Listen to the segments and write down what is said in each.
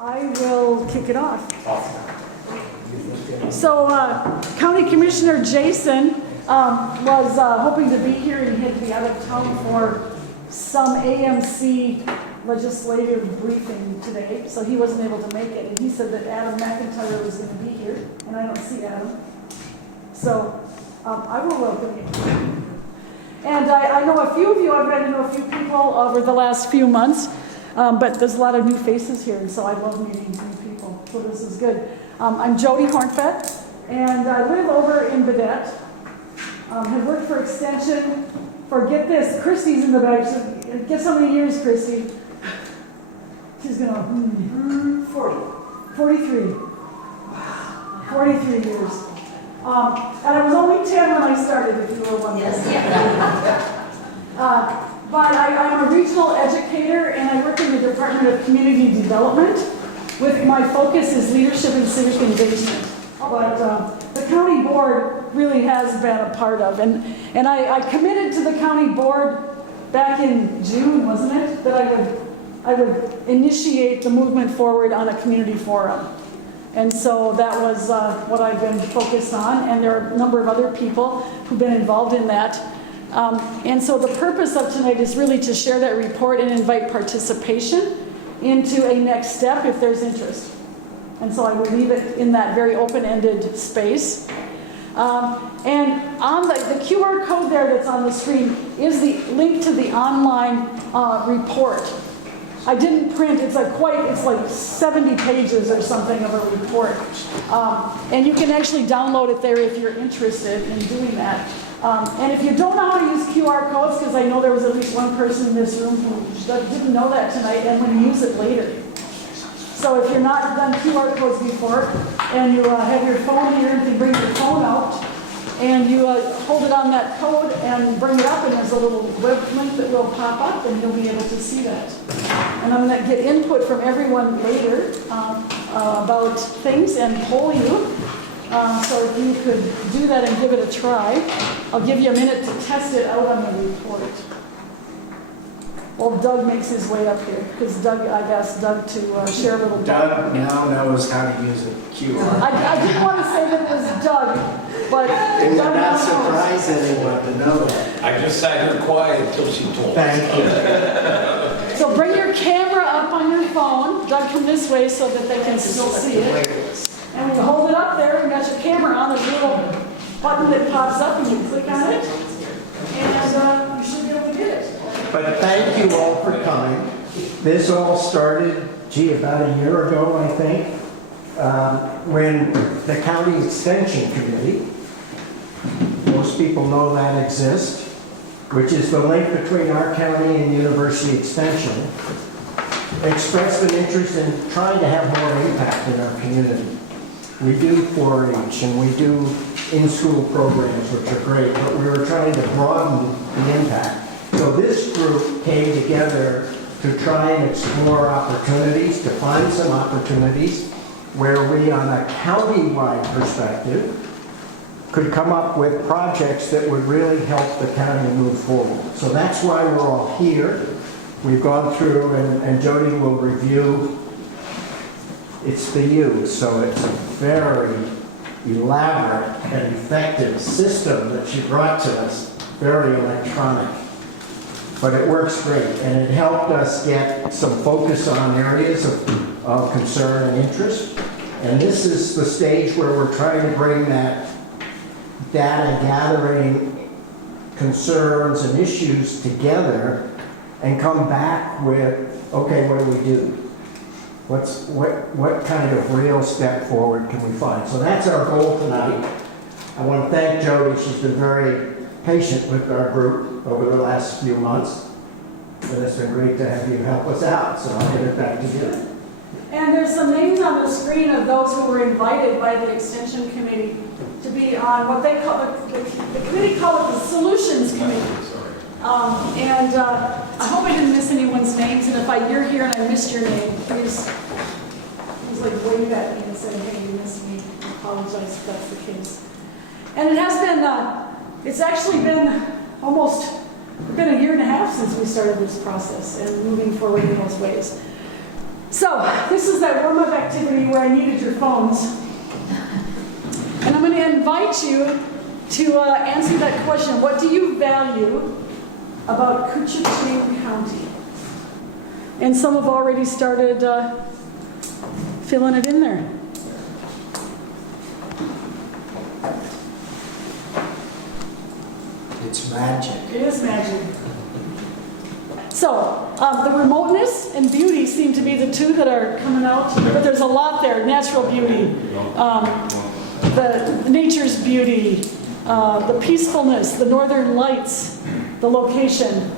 I will kick it off. So County Commissioner Jason was hoping to be here, and he had to be out of town for some AMC legislative briefing today, so he wasn't able to make it. And he said that Adam McIntyre was going to be here, and I don't see Adam. So I will welcome you. And I know a few of you, I've gotten to know a few people over the last few months, but there's a lot of new faces here, and so I love meeting new people, so this is good. I'm Jody Hornfett, and I live over in Badette. Have worked for Extension for, get this, Christy's in the back. So guess how many years, Christy? She's going to, 43. Wow. 43 years. And I was only 10 when I started, if you were wondering. Yes. But I'm a regional educator, and I work in the Department of Community Development. With my focus is leadership and civic engagement. But the county board really has been a part of, and I committed to the county board back in June, wasn't it, that I would initiate the movement forward on a community forum. And so that was what I've been focused on, and there are a number of other people who've been involved in that. And so the purpose of tonight is really to share that report and invite participation into a next step if there's interest. And so I will leave it in that very open-ended space. And on the QR code there that's on the screen is the link to the online report. I didn't print, it's like 70 pages or something of a report. And you can actually download it there if you're interested in doing that. And if you don't know how to use QR codes, because I know there was at least one person in this room who didn't know that tonight and would use it later. So if you're not done QR codes before, and you have your phone here, you can bring your phone out, and you hold it on that code and bring it up, and there's a little web link that will pop up, and you'll be able to see that. And I'm going to get input from everyone later about things and poll you. So if you could do that and give it a try, I'll give you a minute to test it out on the report. Well, Doug makes his way up here, because Doug, I've asked Doug to share a little. Doug now knows how to use a QR. I didn't want to say that it was Doug, but It would Doug not knows. surprise anyone to know that. I just sat here quiet until she told me. Thank you. So bring your camera up on your phone. Doug, come this way so that they can still see it. And when you hold it up there, you got your camera on, there's a little button that pops up, and you click on it, and you should be able to get it. But thank you all for coming. This all started, about a year ago, I think, when the County Extension Committee, most people know that exists, which is the link between our county and University Extension, expressed an interest in trying to have more impact in our community. We do 4-H and we do in-school programs, which are great, but we were trying to broaden the impact. So this group came together to try and explore opportunities, to find some opportunities where we, on a county-wide perspective, could come up with projects that would really help the county move forward. So that's why we're all here. We've gone through, and Jody will review. It's the U, so it's a very elaborate and effective system that she brought to us, very electronic. But it works great, and it helped us get some focus on areas of concern and interest. And this is the stage where we're trying to bring that data gathering concerns and issues together and come back with, okay, what do we do? What kind of real step forward can we find? So that's our goal tonight. I want to thank Jody. She's been very patient with our group over the last few months. And it's been great to have you help us out. So I'll give it back to you. And there's some names on the screen of those who were invited by the Extension Committee to be on what they call, the committee called it the Solutions Committee. I hope I didn't miss anyone's names, and if you're here and I missed your name, please like wave at me and say, hey, you missed me. I apologize if that's the case. And it has been, it's actually been been a year and a half since we started this process and moving forward in those ways. So, this is that warm-up activity where I needed your phones. And I'm going to invite you to answer that question. What do you value about Koochiching County? And some have already started filling it in there. It's magic. It is magic. So, the remoteness and beauty seem to be the two that are coming out, but there's a lot there. Natural beauty, the nature's beauty, the peacefulness, the northern lights, the location,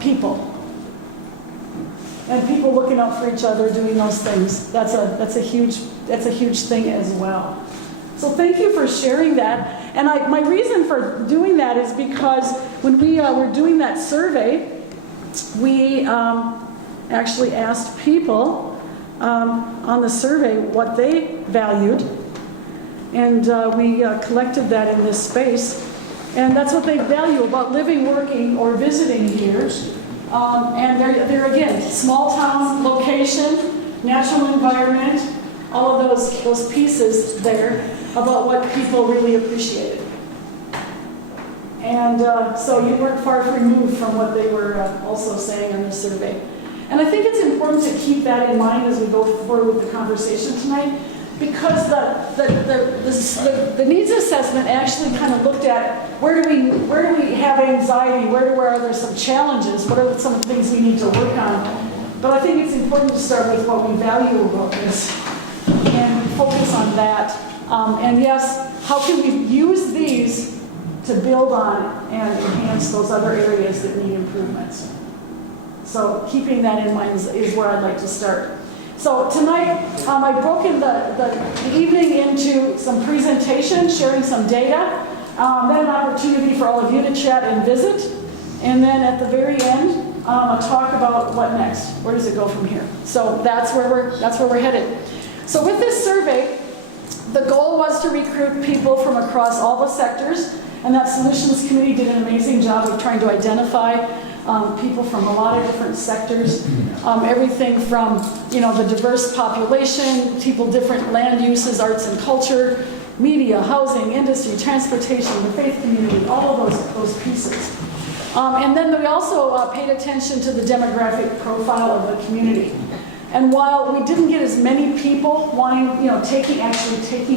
people. And people looking out for each other, doing those things. That's a huge thing as well. So thank you for sharing that. And my reason for doing that is because when we were doing that survey, we actually asked people on the survey what they valued. And we collected that in this space. And that's what they value about living, working, or visiting here. And they're again, small town, location, natural environment, all of those pieces there about what people really appreciated. And so you weren't far removed from what they were also saying in the survey. And I think it's important to keep that in mind as we go forward with the conversation tonight, because the needs assessment actually kind of looked at where do we have anxiety, where are there some challenges, what are some things we need to work on. But I think it's important to start with what we value about this and focus on that. And yes, how can we use these to build on and enhance those other areas that need improvements? So keeping that in mind is where I'd like to start. So tonight, I've broken the evening into some presentation, sharing some data, then an opportunity for all of you to chat and visit, and then at the very end, a talk about what next. Where does it go from here? So that's where we're headed. So with this survey, the goal was to recruit people from across all the sectors, and that Solutions Committee did an amazing job of trying to identify people from a lot of different sectors. Everything from, the diverse population, people, different land uses, arts and culture, media, housing, industry, transportation, the faith community, all of those pieces. And then we also paid attention to the demographic profile of the community. And while we didn't get as many people wanting, taking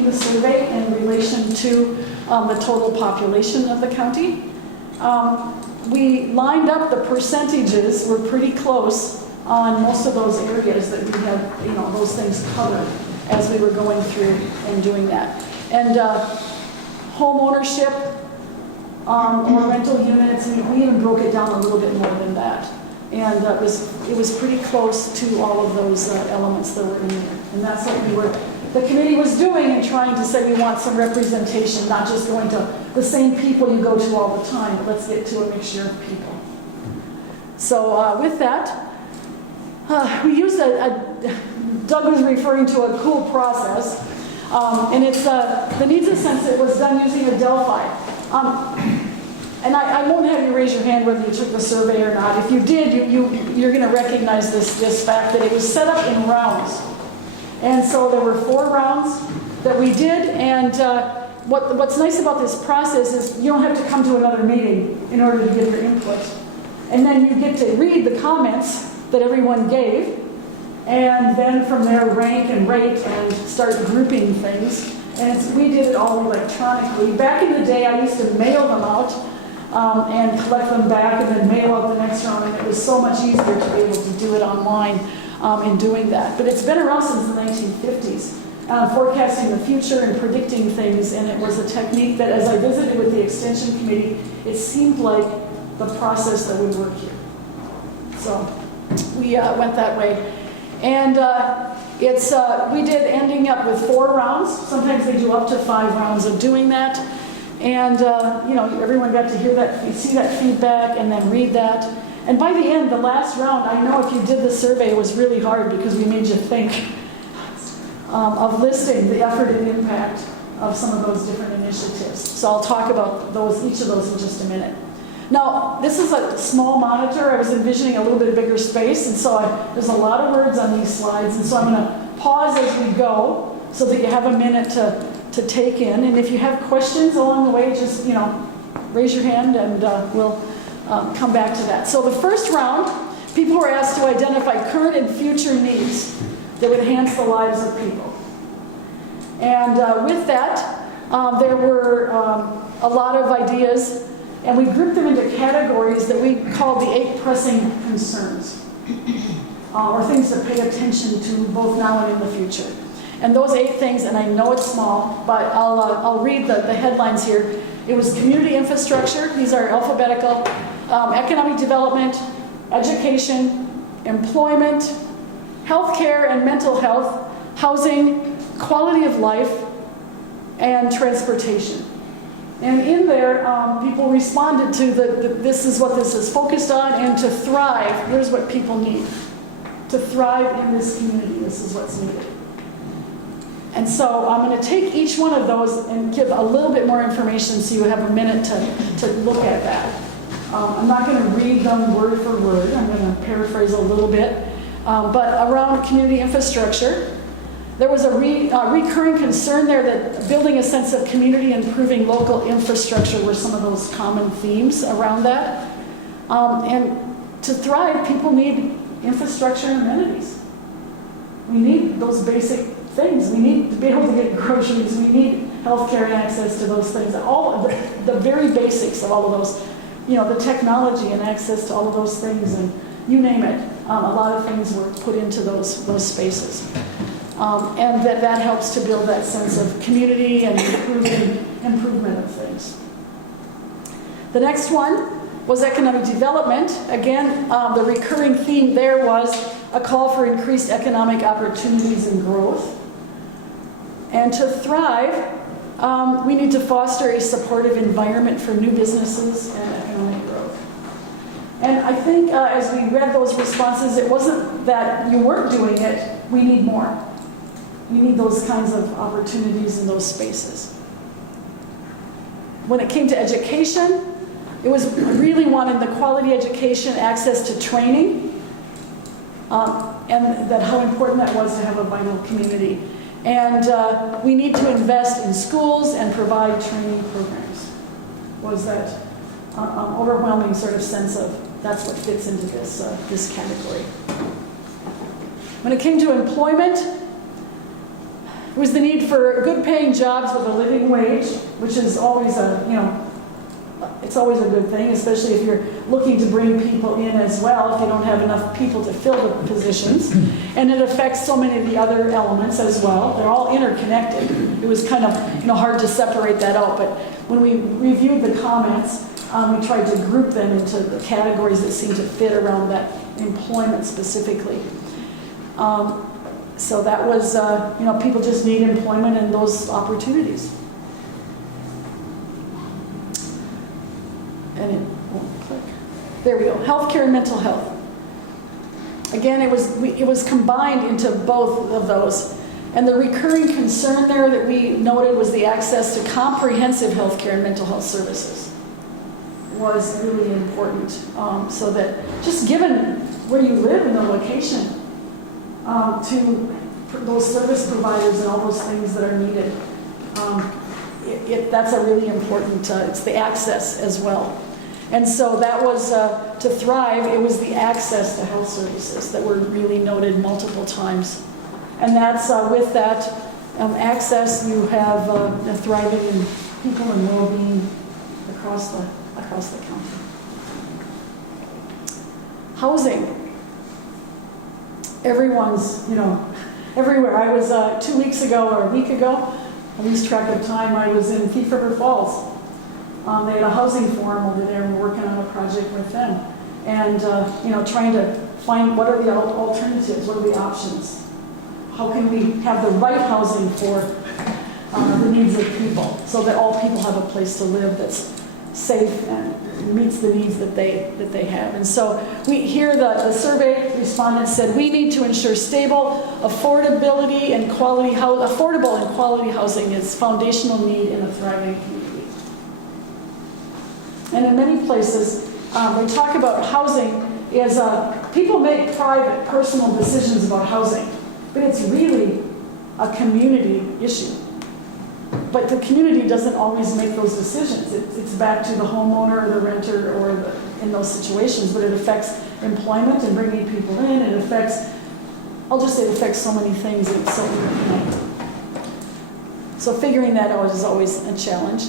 the survey in relation to the total population of the county, we lined up the percentages. We're pretty close on most of those areas that we have, those things covered as we were going through and doing that. And home ownership or rental units, we even broke it down a little bit more than that. And it was pretty close to all of those elements that were in there. And that's what the committee was doing and trying to say we want some representation, not just going to the same people you go to all the time, but let's get to a mixture of people. So with that, we used Doug was referring to a cool process, and it's the needs assessment was done using a Delphi. And I won't have you raise your hand whether you took the survey or not. If you did, you're going to recognize this fact that it was set up in rounds. And so there were 4 rounds that we did. And what's nice about this process is you don't have to come to another meeting in order to give your input. And then you get to read the comments that everyone gave. And then from there, rank and rate and start grouping things. And we did it all electronically. Back in the day, I used to mail them out. And collect them back and then mail out the next round, and it was so much easier to be able to do it online in doing that. But it's been around since the 1950s, forecasting the future and predicting things, and it was a technique that as I visited with the Extension Committee, it seemed like the process that would work here. So we went that way. And we did ending up with 4 rounds. Sometimes they do up to 5 rounds of doing that. And, everyone got to hear that, see that feedback and then read that. And by the end, the last round, I know if you did the survey, it was really hard because we made you think of listing the effort and impact of some of those different initiatives. So I'll talk about each of those in just a minute. Now, this is a small monitor. I was envisioning a little bit bigger space, and so there's a lot of words on these slides, and so I'm going to pause as we go so that you have a minute to take in. And if you have questions along the way, just, raise your hand and we'll come back to that. So the first round, people were asked to identify current and future needs that would enhance the lives of people. And with that, there were a lot of ideas, and we grouped them into categories that we called the 8 pressing concerns, or things to pay attention to both now and in the future. And those 8 things, and I know it's small, but I'll read the headlines here. It was community infrastructure, these are alphabetical, economic development, education, employment, healthcare and mental health, housing, quality of life, and transportation. And in there, people responded to this is what this is focused on, and to thrive, here's what people need. To thrive in this community, this is what's needed. And so I'm going to take each one of those and give a little bit more information so you have a minute to look at that. I'm not going to read them word for word. I'm going to paraphrase a little bit. But around community infrastructure, there was a recurring concern there that building a sense of community and improving local infrastructure were some of those common themes around that. And to thrive, people need infrastructure and amenities. We need those basic things. We need to be able to get groceries. We need healthcare and access to those things. All of the very basics of all of those, the technology and access to all of those things, and you name it. A lot of things were put into those spaces. And that helps to build that sense of community and improvement of things. The next one was economic development. Again, the recurring theme there was a call for increased economic opportunities and growth. And to thrive, we need to foster a supportive environment for new businesses and economic growth. And I think as we read those responses, it wasn't that you weren't doing it, we need more. We need those kinds of opportunities in those spaces. When it came to education, it was really wanting the quality education, access to training, and that how important that was to have a vital community. And we need to invest in schools and provide training programs. Was that overwhelming sort of sense of that's what fits into this category. When it came to employment, it was the need for good-paying jobs with a living wage, which is always it's always a good thing, especially if you're looking to bring people in as well, if you don't have enough people to fill the positions. And it affects so many of the other elements as well. They're all interconnected. It was kind of hard to separate that out, but when we reviewed the comments, we tried to group them into the categories that seemed to fit around that employment specifically. So that was, people just need employment and those opportunities. And it won't click. There we go. Healthcare and mental health. Again, it was combined into both of those. And the recurring concern there that we noted was the access to comprehensive healthcare and mental health services was really important. So that just given where you live and the location, to those service providers and all those things that are needed, that's a really important, it's the access as well. And so that was, to thrive, it was the access to health services that were really noted multiple times. And that's, with that access, you have a thriving in people and well-being across the county. Housing. Everyone's, everywhere. I was 2 weeks ago or a week ago, I lose track of time, I was in Thief River Falls. They had a housing forum over there, and we're working on a project with them. And, trying to find what are the alternatives, what are the options? How can we have the right housing for the needs of people so that all people have a place to live that's safe and meets the needs that they have. And so we hear the survey respondents said we need to ensure stable, affordable and quality housing is foundational need in a thriving community. And in many places, they talk about housing as people make private, personal decisions about housing, but it's really a community issue. But the community doesn't always make those decisions. It's back to the homeowner or the renter or in those situations, but it affects employment and bringing people in. It affects, I'll just say it affects so many things and it's so interconnected. So figuring that out is always a challenge.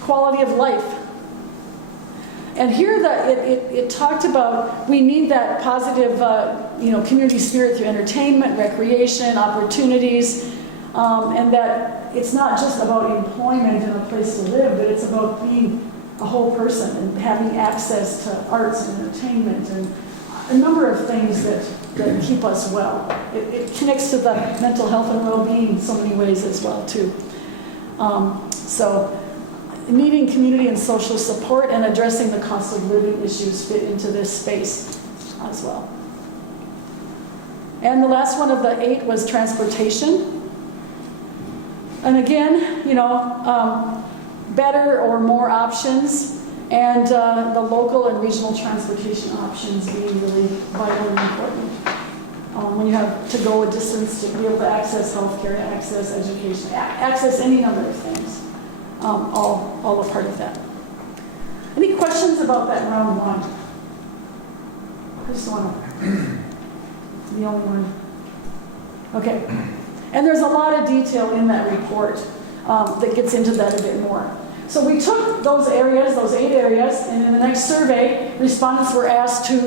Quality of life. And here it talked about we need that positive community spirit through entertainment, recreation, opportunities, and that it's not just about employment and a place to live, but it's about being a whole person and having access to arts and entertainment and a number of things that keep us well. It connects to the mental health and well-being in so many ways as well too. So needing community and social support and addressing the cost of living issues fit into this space as well. And the last one of the 8 was transportation. And again, better or more options, and the local and regional transportation options being really vital and important. When you have to go a distance to be able to access healthcare, access education, access any number of things, all a part of that. Any questions about that round 1? Just one. The only one. Okay. And there's a lot of detail in that report that gets into that a bit more. So we took those areas, those 8 areas, and in the next survey, respondents were asked to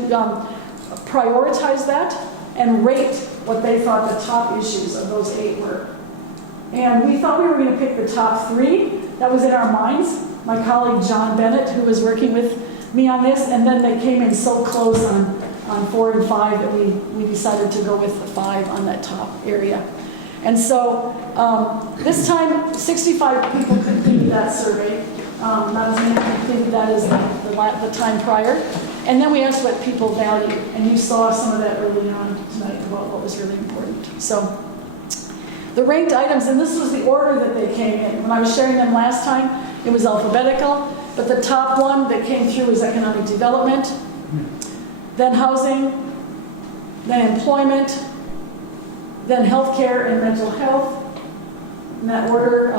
prioritize that and rate what they thought the top issues of those 8 were. And we thought we were going to pick the top 3. That was in our minds. My colleague John Bennett, who was working with me on this, and then they came in so close on 4 and 5 that we decided to go with the 5 on that top area. And so this time, 65 people completed that survey. Not as many completed that as the time prior. And then we asked what people value. And you saw some of that early on tonight about what was really important. So the ranked items, and this was the order that they came in. When I was sharing them last time, it was alphabetical. But the top one that came through was economic development, then housing, then employment, then healthcare and mental health, in that order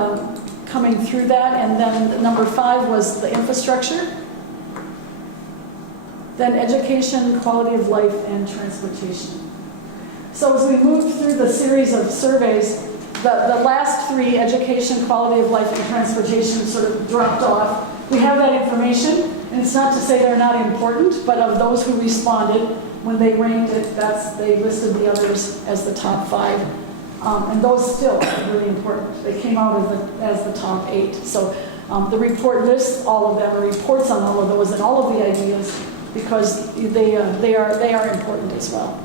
coming through that. And then number 5 was the infrastructure. Then education, quality of life, and transportation. So as we moved through the series of surveys, the last 3, education, quality of life, and transportation, sort of dropped off. We have that information, and it's not to say they're not important, but of those who responded, when they ranked it, they listed the others as the top 5. And those still are really important. They came out as the top 8. So the report lists all of them, or reports on all of those and all of the ideas, because they are important as well.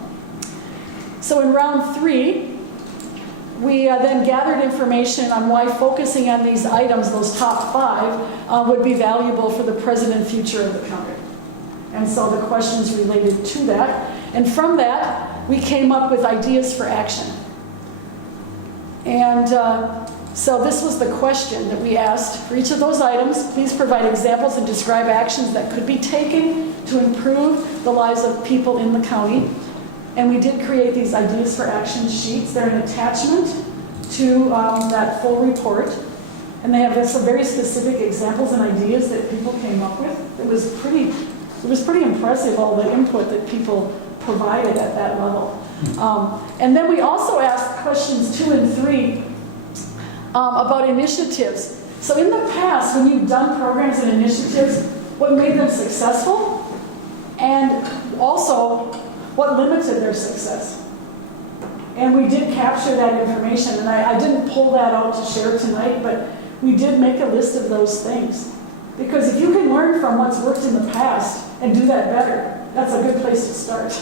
So in round 3, we then gathered information on why focusing on these items, those top 5, would be valuable for the present and future of the county. And so the questions related to that. And from that, we came up with ideas for action. And so this was the question that we asked. For each of those items, please provide examples and describe actions that could be taken to improve the lives of people in the county. And we did create these ideas for action sheets. They're an attachment to that full report. And they have some very specific examples and ideas that people came up with. It was pretty impressive, all the input that people provided at that level. And then we also asked questions 2 and 3 about initiatives. So in the past, when you've done programs and initiatives, what made them successful? And also, what limited their success? And we did capture that information, and I didn't pull that out to share tonight, but we did make a list of those things. Because if you can learn from what's worked in the past and do that better, that's a good place to start.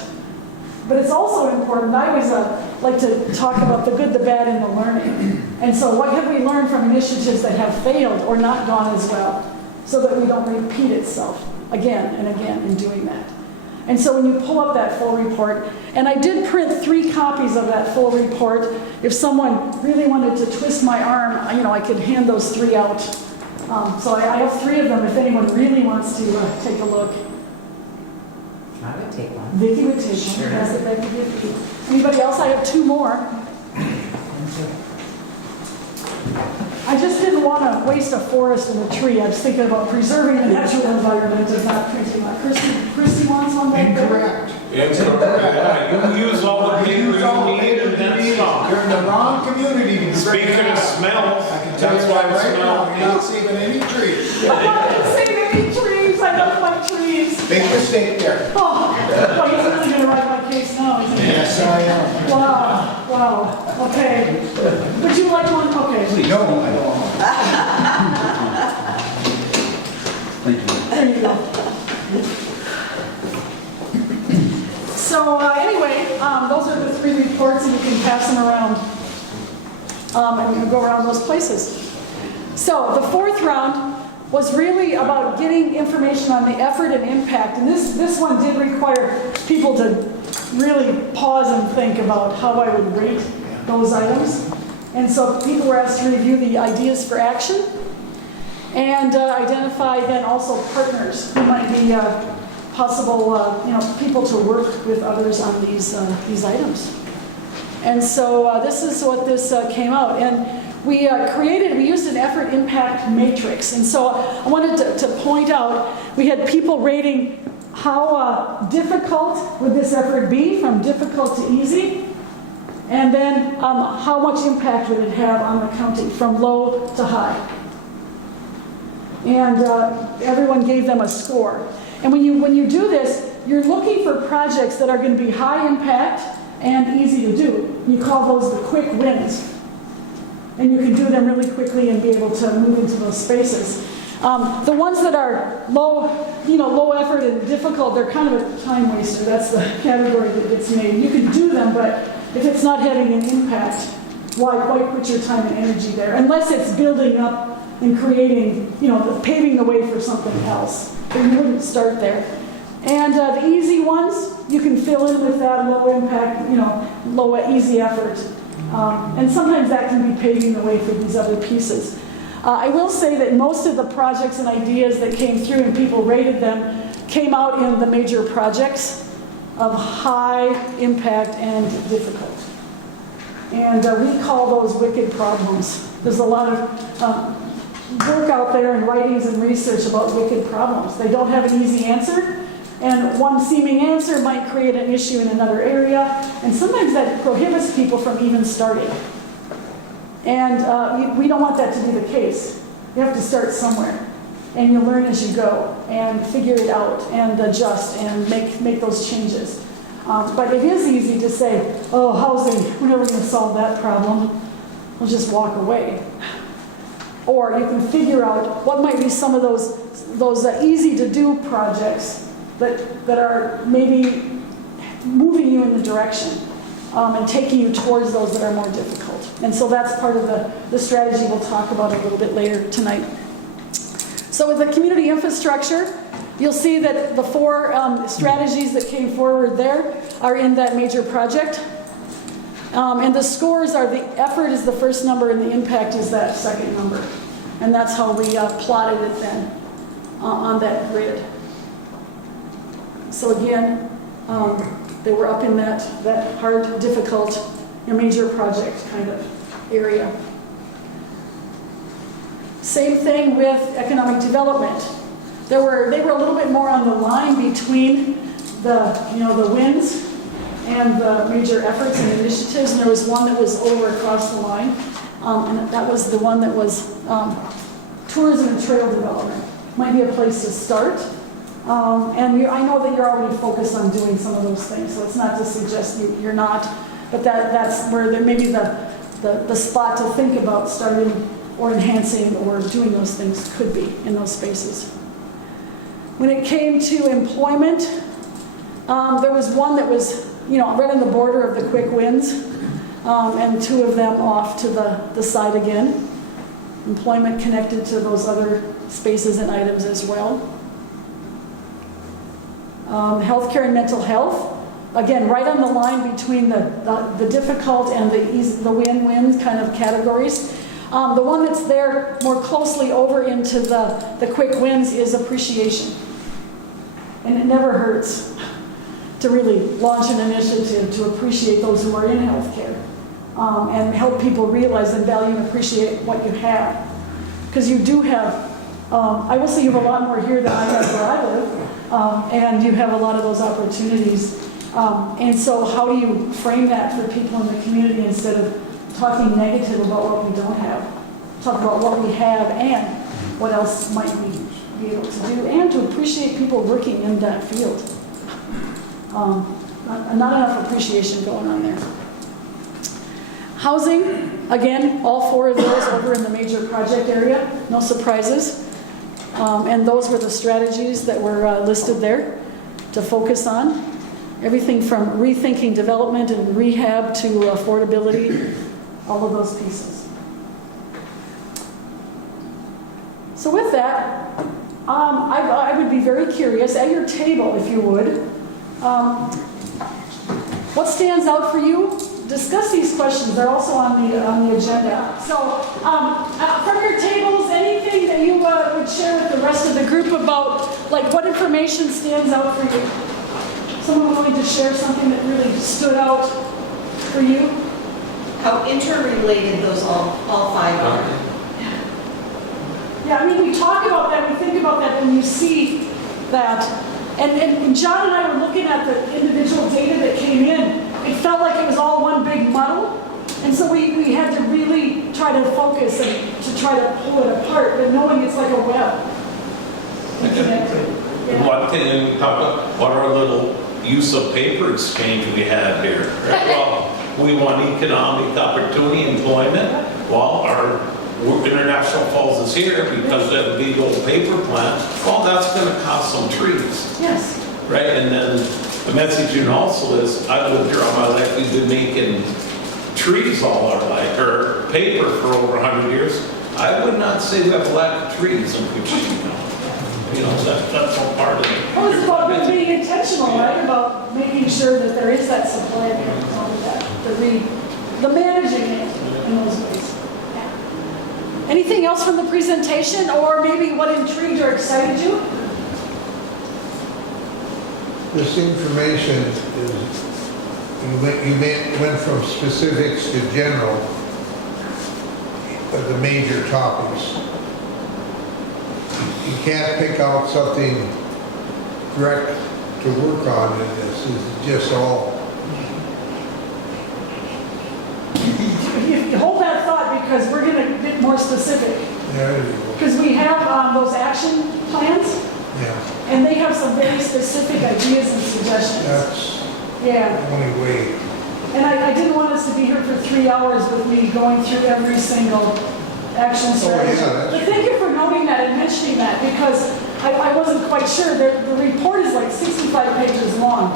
But it's also important, I always like to talk about the good, the bad, and the learning. And so what have we learned from initiatives that have failed or not gone as well, so that we don't repeat itself again and again in doing that. And so when you pull up that full report, and I did print 3 copies of that full report. If someone really wanted to twist my arm, I could hand those 3 out So I have 3 of them if anyone really wants to take a look. I would take one. Vicki would take one. Pass it back to Vicki. Anybody else? I have 2 more. I just didn't want to waste a forest and a tree. I was thinking about preserving the natural environment and not printing one. Christy wants one back there? Incorrect. It's correct. You use all the paper you need and then some. You're in the wrong community to be Speaking of smell, I can tell you that's why that the right now, smell. you're not saving any trees. I'm not going to save any trees. I love my trees. Big mistake there. Oh, well, he's really going to write my case now, isn't he? Yes, I am. Wow. Okay. Would you like one? Okay. No, I don't want. There you go. So anyway, those are the 3 reports, and you can pass them around. And you can go around those places. So the 4th round was really about getting information on the effort and impact. And this one did require people to really pause and think about how I would rate those items. And so people were asked to review the ideas for action and identify then also partners who might be possible people to work with others on these items. And so this is what this came out. And we used an effort impact matrix. And so I wanted to point out, we had people rating how difficult would this effort be, from difficult to easy, and then how much impact would it have on the county, from low to high. And everyone gave them a score. And when you do this, you're looking for projects that are going to be high impact and easy to do. You call those the quick wins. And you can do them really quickly and be able to move into those spaces. The ones that are low effort and difficult, they're kind of a time waster. That's the category that gets made. You can do them, but if it's not having an impact, why put your time and energy there? Unless it's building up and creating, paving the way for something else. Then you wouldn't start there. And the easy ones, you can fill in with that low impact, low, easy effort. And sometimes that can be paving the way for these other pieces. I will say that most of the projects and ideas that came through and people rated them came out in the major projects of high impact and difficult. And we call those wicked problems. There's a lot of work out there and writings and research about wicked problems. They don't have an easy answer. And one seeming answer might create an issue in another area. And sometimes that prohibits people from even starting. And we don't want that to be the case. You have to start somewhere. And you learn as you go and figure it out and adjust and make those changes. But it is easy to say, oh, housing, we're never going to solve that problem. We'll just walk away. Or you can figure out what might be some of those easy to do projects that are maybe moving you in the direction and taking you towards those that are more difficult. And so that's part of the strategy we'll talk about a little bit later tonight. So with the community infrastructure, you'll see that the 4 strategies that came forward there are in that major project. And the scores are the effort is the first number and the impact is that second number. And that's how we plotted it then on that grid. So again, they were up in that hard, difficult, major project kind of area. Same thing with economic development. They were a little bit more on the line between the wins and the major efforts and initiatives. And there was one that was over across the line, and that was the one that was tourism and trail development. Might be a place to start. And I know that you're already focused on doing some of those things, so it's not to suggest you're not, but that's where there may be the spot to think about starting or enhancing or doing those things could be in those spaces. When it came to employment, there was one that was, right on the border of the quick wins, and 2 of them off to the side again. Employment connected to those other spaces and items as well. Healthcare and mental health, again, right on the line between the difficult and the win-win kind of categories. The one that's there more closely over into the quick wins is appreciation. And it never hurts to really launch an initiative to appreciate those who are in healthcare and help people realize and value and appreciate what you have. Because you do have, I will say you have a lot more here than I have where I live, and you have a lot of those opportunities. And so how do you frame that for people in the community instead of talking negative about what we don't have? Talk about what we have and what else might we be able to do, and to appreciate people working in that field. Not enough appreciation going on there. Housing, again, all 4 of those over in the major project area, no surprises. And those were the strategies that were listed there to focus on. Everything from rethinking development and rehab to affordability, all of those pieces. So with that, I would be very curious, at your table, if you would, what stands out for you? Discuss these questions. They're also on the agenda. So from your tables, anything that you would share with the rest of the group about, like, what information stands out for you? Someone willing to share something that really stood out for you? How interrelated those all 5 are. Yeah, I mean, we talk about that, we think about that when you see that. And John and I were looking at the individual data that came in. It felt like it was all one big muddle. And so we had to really try to focus and to try to pull it apart, but knowing it's like a web. And one thing, and we talked about what our little use of paper exchange we had here. Right? Well, we want economic opportunity, employment. Well, our International Falls is here because of that big old paper plant. Well, that's going to cost some trees. Yes. Right? And then the messaging also is, I've lived here all my life, we've been making trees all our life, or paper for over 100 years. I would not say we have a lack of trees in Koochiching. You know, that's all part of it. Well, it's about being intentional, right? About making sure that there is that supply and all of that. The managing it in those ways. Yeah. Anything else from the presentation, or maybe what intrigued or excited you? This information is, you went from specifics to general, the major topics. You can't pick out something direct to work on in this. It's just all. You hold that thought because we're going to get more specific. There you go. Because we have those action plans, Yeah, and they have some very specific ideas and suggestions. that's Yeah. the only way. And I didn't want us to be here for 3 hours with me going through every single action strategy. that's But thank you for noting that and mentioning that, because I wasn't quite sure. The report is like 65 pages long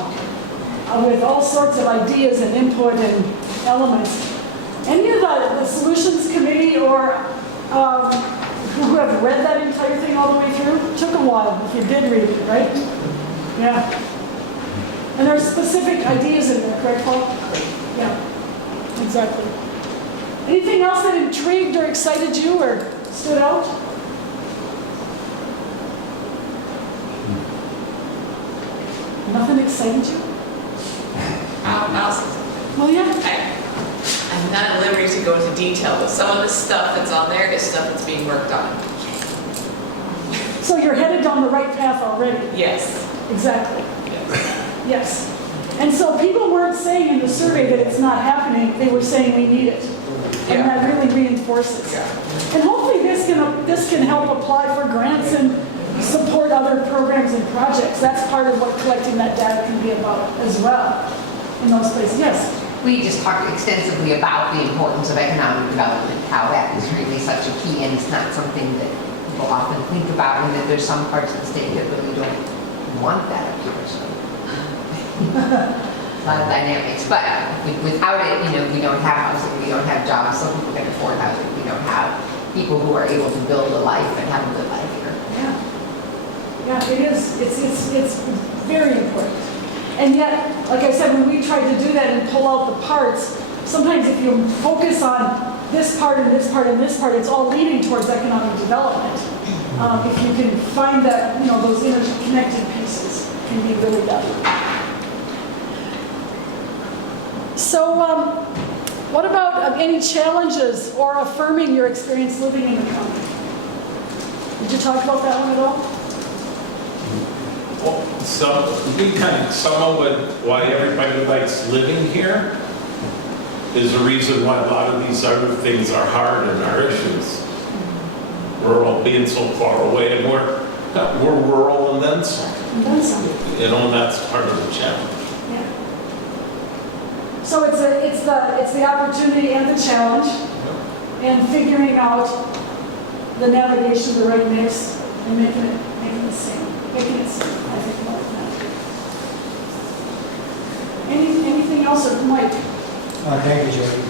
with all sorts of ideas and input and elements. Any of the solutions committee or who have read that entire thing all the way through? It took a while if you did read it, right? Yeah. And there's specific ideas in there, correct, Paul? Yeah, exactly. Anything else that intrigued or excited you or stood out? Nothing excited you? I'll say something. Well, yeah. I'm not at liberty to go into detail, but some of the stuff that's on there is stuff that's being worked on. So you're headed down the right path already. Yes. Exactly. Yes. Yes. And so people weren't saying in the survey that it's not happening, they were saying we need it. And Yeah. that really reinforces. Yeah. And hopefully this can help apply for grants and support other programs and projects. That's part of what collecting that data can be about as well in those places. Yes? We just talked extensively about the importance of economic development, how that is really such a key, and it's not something that people often think about, and that there's some parts of the state that really don't want that up here. So a lot of dynamics, but without it, we don't have housing, we don't have jobs. Some people can afford housing. We don't have people who are able to build a life and have a good life here. Yeah. Yeah, it is. It's very important. And yet, like I said, when we tried to do that and pull out the parts, sometimes if you focus on this part and this part and this part, it's all leading towards economic development. If you can find that, those interconnected pieces can be really valuable. So what about any challenges or affirming your experience living in the county? Did you talk about that one at all? Well, some of it, why everybody likes living here is the reason why a lot of these other things are hard and our issues. Rural being so far away, and we're rural and then some. And then some. And that's part of the challenge. Yeah. So it's the opportunity and the challenge, and figuring out the navigation, the right mix, and making it sing. Making it sing, I think, more than that. Anything else, or Mike? Thank you, Jody.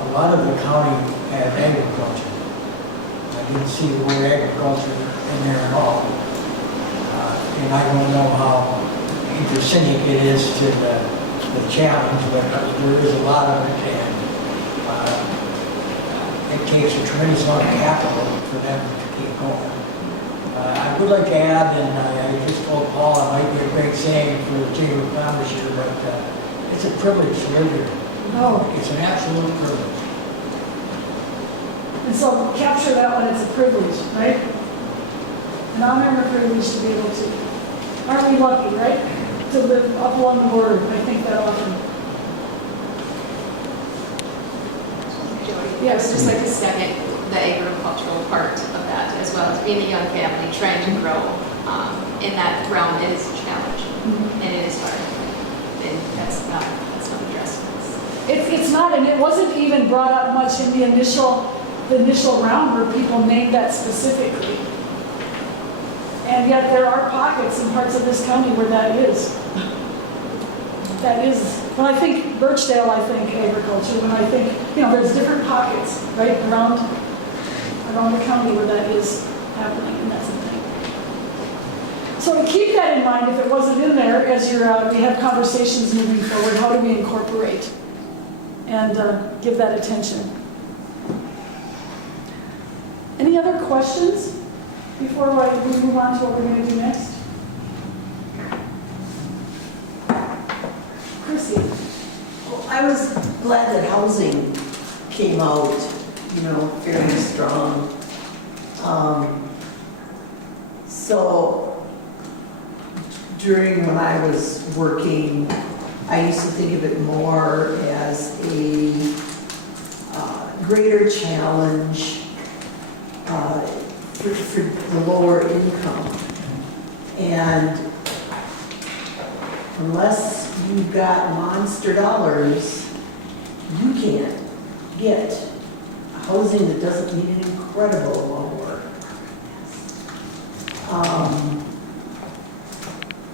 A lot of the county had agriculture. I didn't see the word agriculture in there at all. And I don't know how intersyncing it is to the challenge, but there is a lot of it, and it takes a tremendous amount of capital for them to keep going. I would like to add, and I just told Paul it might be a great saying for the Chamber of Commerce here, but it's a privilege to live here. No. It's an absolute privilege. And so capture that one, it's a privilege, right? An honor and a privilege to be able to. Aren't we lucky, right? To live up along the border. I think that often. Jody, I Yes. would just like to second the agricultural part of that, as well as being a young family trying to grow in that realm. It is a challenge, and it is hard, and that's not addressed. It's not, and it wasn't even brought up much in the initial round where people named that specifically. And yet there are pockets in parts of this county where that is. That is, when I think Birchdale, I think agriculture. When I think, there's different pockets, right, around the county where that is happening, and that's the thing. So to keep that in mind, if it wasn't in there, as we have conversations moving forward, how do we incorporate and give that attention? Any other questions before we move on to what we're going to do next? Chrissy? Well, I was glad that housing came out, fairly strong. So during when I was working, I used to think of it more as a greater challenge for the lower income. And unless you've got monster dollars, you can't get housing that doesn't need an incredible lower.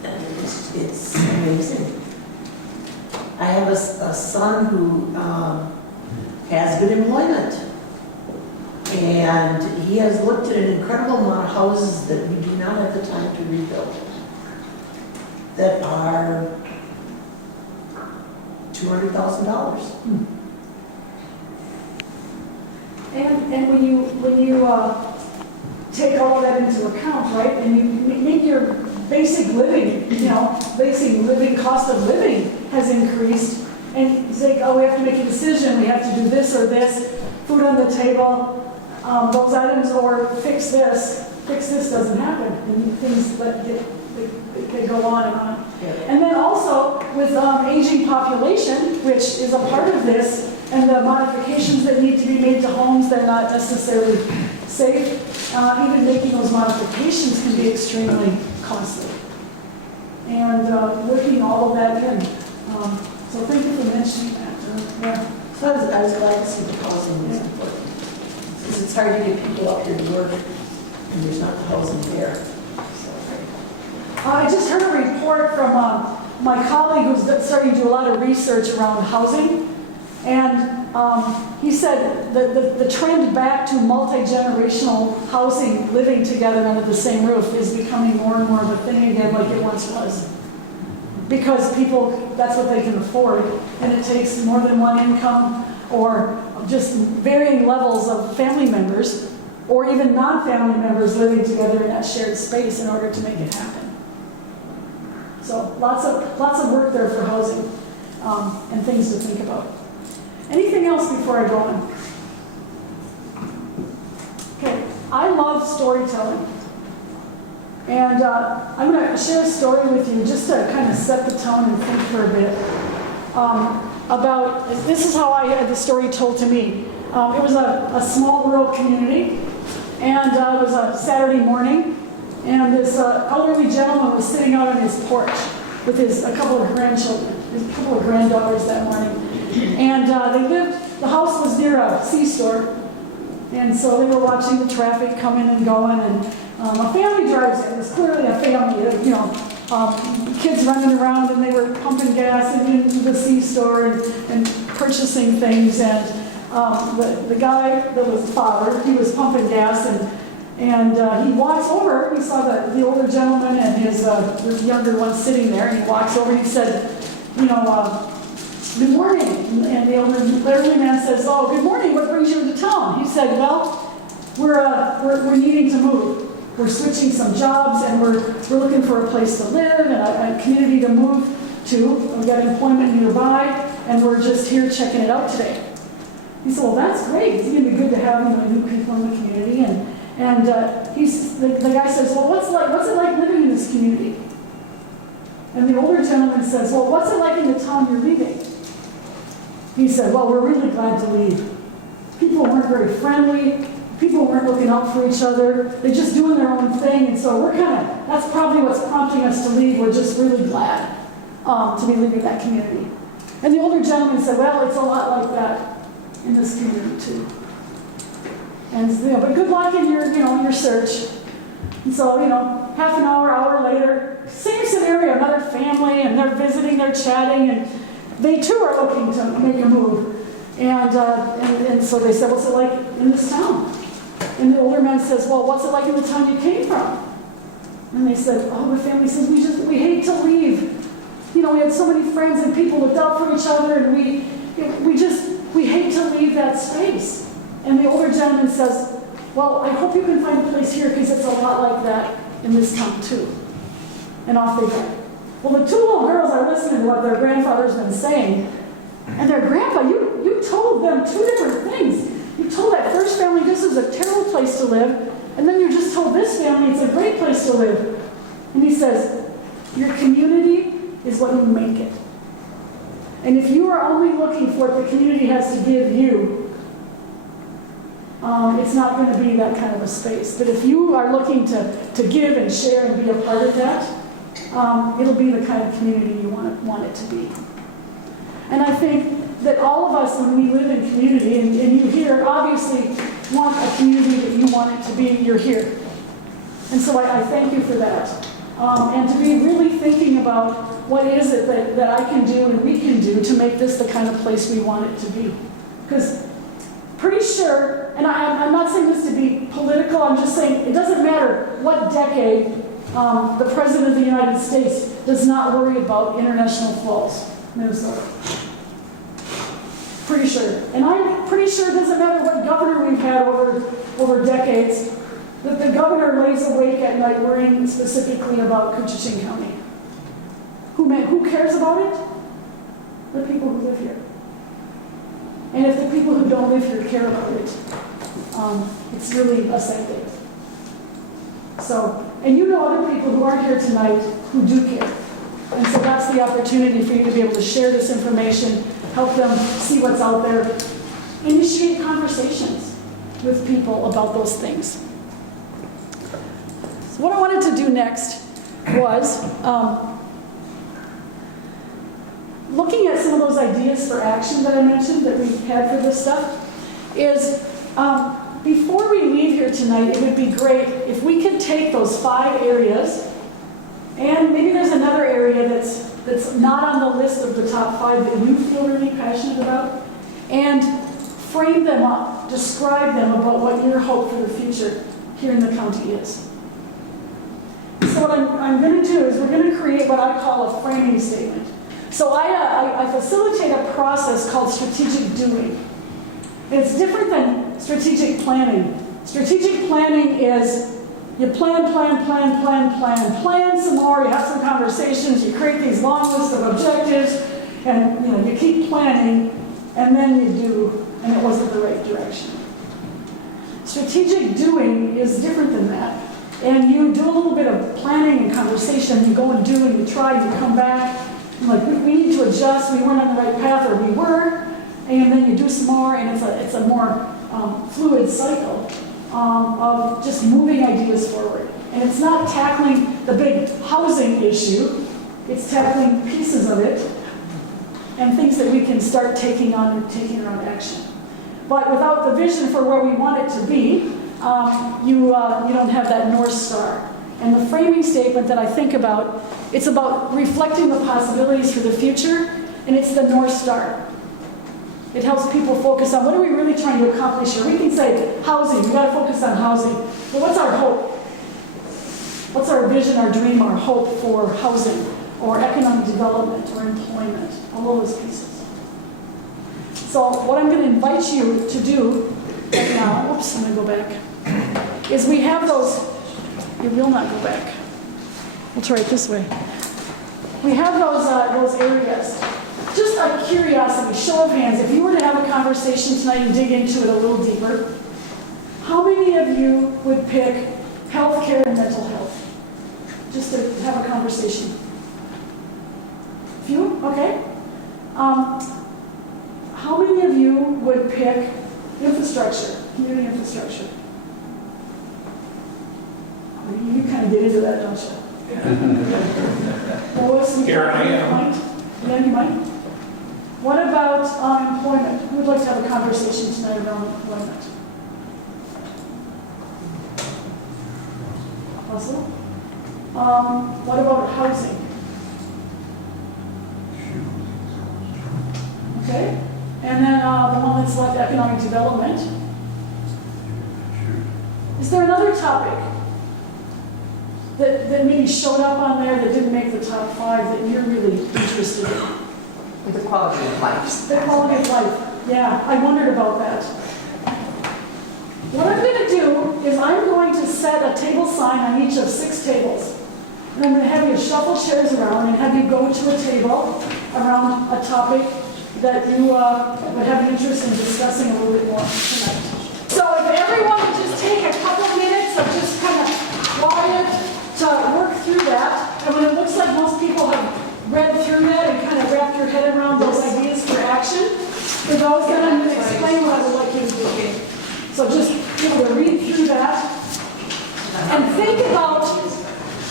And it's amazing. I have a son who has good employment. And he has looked at an incredible amount of houses that we do not have the time to rebuild, that are $200,000. And when you take all of that into account, right, and you make your basic living, basic living cost of living has increased, and you say, oh, we have to make a decision, we have to do this or this, food on the table, those items, or fix this doesn't happen, and things they go on and on. Yeah. And then also with aging population, which is a part of this, and the modifications that need to be made to homes that are not necessarily safe, even making those modifications can be extremely costly. And working all of that in. So thank you for mentioning that. Yeah. So I was glad to see the housing was important. Because it's hard to get people up here to work, and there's not the housing there. I just heard a report from my colleague who's starting to do a lot of research around housing. And he said the trend back to multi-generational housing, living together under the same roof, is becoming more and more of a thing again like it once was. Because people, that's what they can afford. And it takes more than one income or just varying levels of family members, or even non-family members living together in that shared space in order to make it happen. So lots of work there for housing and things to think about. Anything else before I go on? Okay, I love storytelling. And I'm going to share a story with you just to kind of set the tone and think for a bit about, this is how I had the story told to me. It was a small rural community, and it was a Saturday morning, and this elderly gentleman was sitting out on his porch with a couple of grandchildren, a couple of granddaughters that morning. And the house was near a C-store, and so they were watching the traffic coming and going, and a family drives in. It was clearly a family, kids running around, and they were pumping gas into the C-store and purchasing things. And the guy that was the father, he was pumping gas, and he walks over. He saw the older gentleman and his younger one sitting there, and he walks over and he said, good morning. And the elderly man says, oh, good morning, what brings you into town? He said, well, we're needing to move. We're switching some jobs, and we're looking for a place to live and a community to move to. We've got employment nearby, and we're just here checking it out today. He said, well, that's great. It's going to be good to have new people in the community. And the guy says, well, what's it like living in this community? And the older gentleman says, well, what's it like in the town you're leaving? He said, well, we're really glad to leave. People weren't very friendly. People weren't looking out for each other. They're just doing their own thing. And so that's probably what's prompting us to leave. We're just really glad to be leaving that community. And the older gentleman said, well, it's a lot like that in this community too. And but good luck in your search. And so, half an hour later, same scenario, another family, and they're visiting, they're chatting, and they too are looking to make a move. And so they said, what's it like in this town? And the older man says, well, what's it like in the town you came from? And they said, oh, the family says, we hate to leave. We had so many friends and people looked out for each other, and we hate to leave that space. And the older gentleman says, well, I hope you can find a place here because it's a lot like that in this town too. And off they go. Well, the two little girls are listening to what their grandfather's been saying. And their grandpa, you told them two different things. You told that first family this is a terrible place to live, and then you just told this family it's a great place to live. And he says, your community is what you make it. And if you are only looking for what the community has to give you, it's not going to be that kind of a space. But if you are looking to give and share and be a part of that, it'll be the kind of community you want it to be. And I think that all of us, when we live in community, and you here obviously want a community that you want it to be, you're here. And so I thank you for that. And to be really thinking about what is it that I can do and we can do to make this the kind of place we want it to be. Because pretty sure, and I'm not saying this to be political, I'm just saying it doesn't matter what decade the President of the United States does not worry about international flows. Minnesota. Pretty sure. And I'm pretty sure it doesn't matter what governor we've had over decades, that the governor lays awake at night worrying specifically about Koochiching County. Who cares about it? The people who live here. And if the people who don't live here care about it, it's really a sad day. So, and other people who aren't here tonight who do care. And so that's the opportunity for you to be able to share this information, help them see what's out there, initiate conversations with people about those things. So what I wanted to do next was looking at some of those ideas for action that I mentioned that we had for this stuff, is before we leave here tonight, it would be great if we could take those 5 areas, and maybe there's another area that's not on the list of the top 5 that you feel really passionate about, and frame them up, describe them about what your hope for the future here in the county is. So what I'm going to do is we're going to create what I call a framing statement. So I facilitate a process called strategic doing. It's different than strategic planning. Strategic planning is you plan some more, you have some conversations, you create these long lists of objectives, and you keep planning, and then you do, and it wasn't the right direction. Strategic doing is different than that. And you do a little bit of planning and conversation, you go and do, and you try, and you come back, and like, we need to adjust, we weren't on the right path, or we were, and then you do some more, and it's a more fluid cycle of just moving ideas forward. And it's not tackling the big housing issue, it's tackling pieces of it, and things that we can start taking around action. But without the vision for where we want it to be, you don't have that North Star. And the framing statement that I think about, it's about reflecting the possibilities for the future, and it's the North Star. It helps people focus on what are we really trying to accomplish here. We can say housing, we got to focus on housing. But what's our hope? What's our vision, our dream, our hope for housing, or economic development, or employment? All of those pieces. So what I'm going to invite you to do right now, oops, I'm going to go back, is we have those, you will not go back. We'll try it this way. We have those areas. Just out of curiosity, show of hands, if you were to have a conversation tonight and dig into it a little deeper, how many of you would pick healthcare and mental health? Just to have a conversation. Few? Okay. How many of you would pick infrastructure, community infrastructure? You kind of get into that, don't you? Lois, Here I am. Yeah, you might. What about employment? Who would like to have a conversation tonight around employment? Russell? What about housing? Okay. And then the one that's left, economic development. Is there another topic that maybe showed up on there that didn't make the top 5 that you're really interested in? With the quality of life. The quality of life. Yeah, I wondered about that. What I'm going to do is I'm going to set a table sign on each of 6 tables. And I'm going to have you shuffle chairs around and have you go to a table around a topic that you would have an interest in discussing a little bit more tonight. So if everyone would just take a couple minutes of just kind of quiet to work through that, and when it looks like most people have read through that and kind of wrapped your head around those ideas for action, for those that I'm going to explain what I would like you to do. So just be able to read through that and think about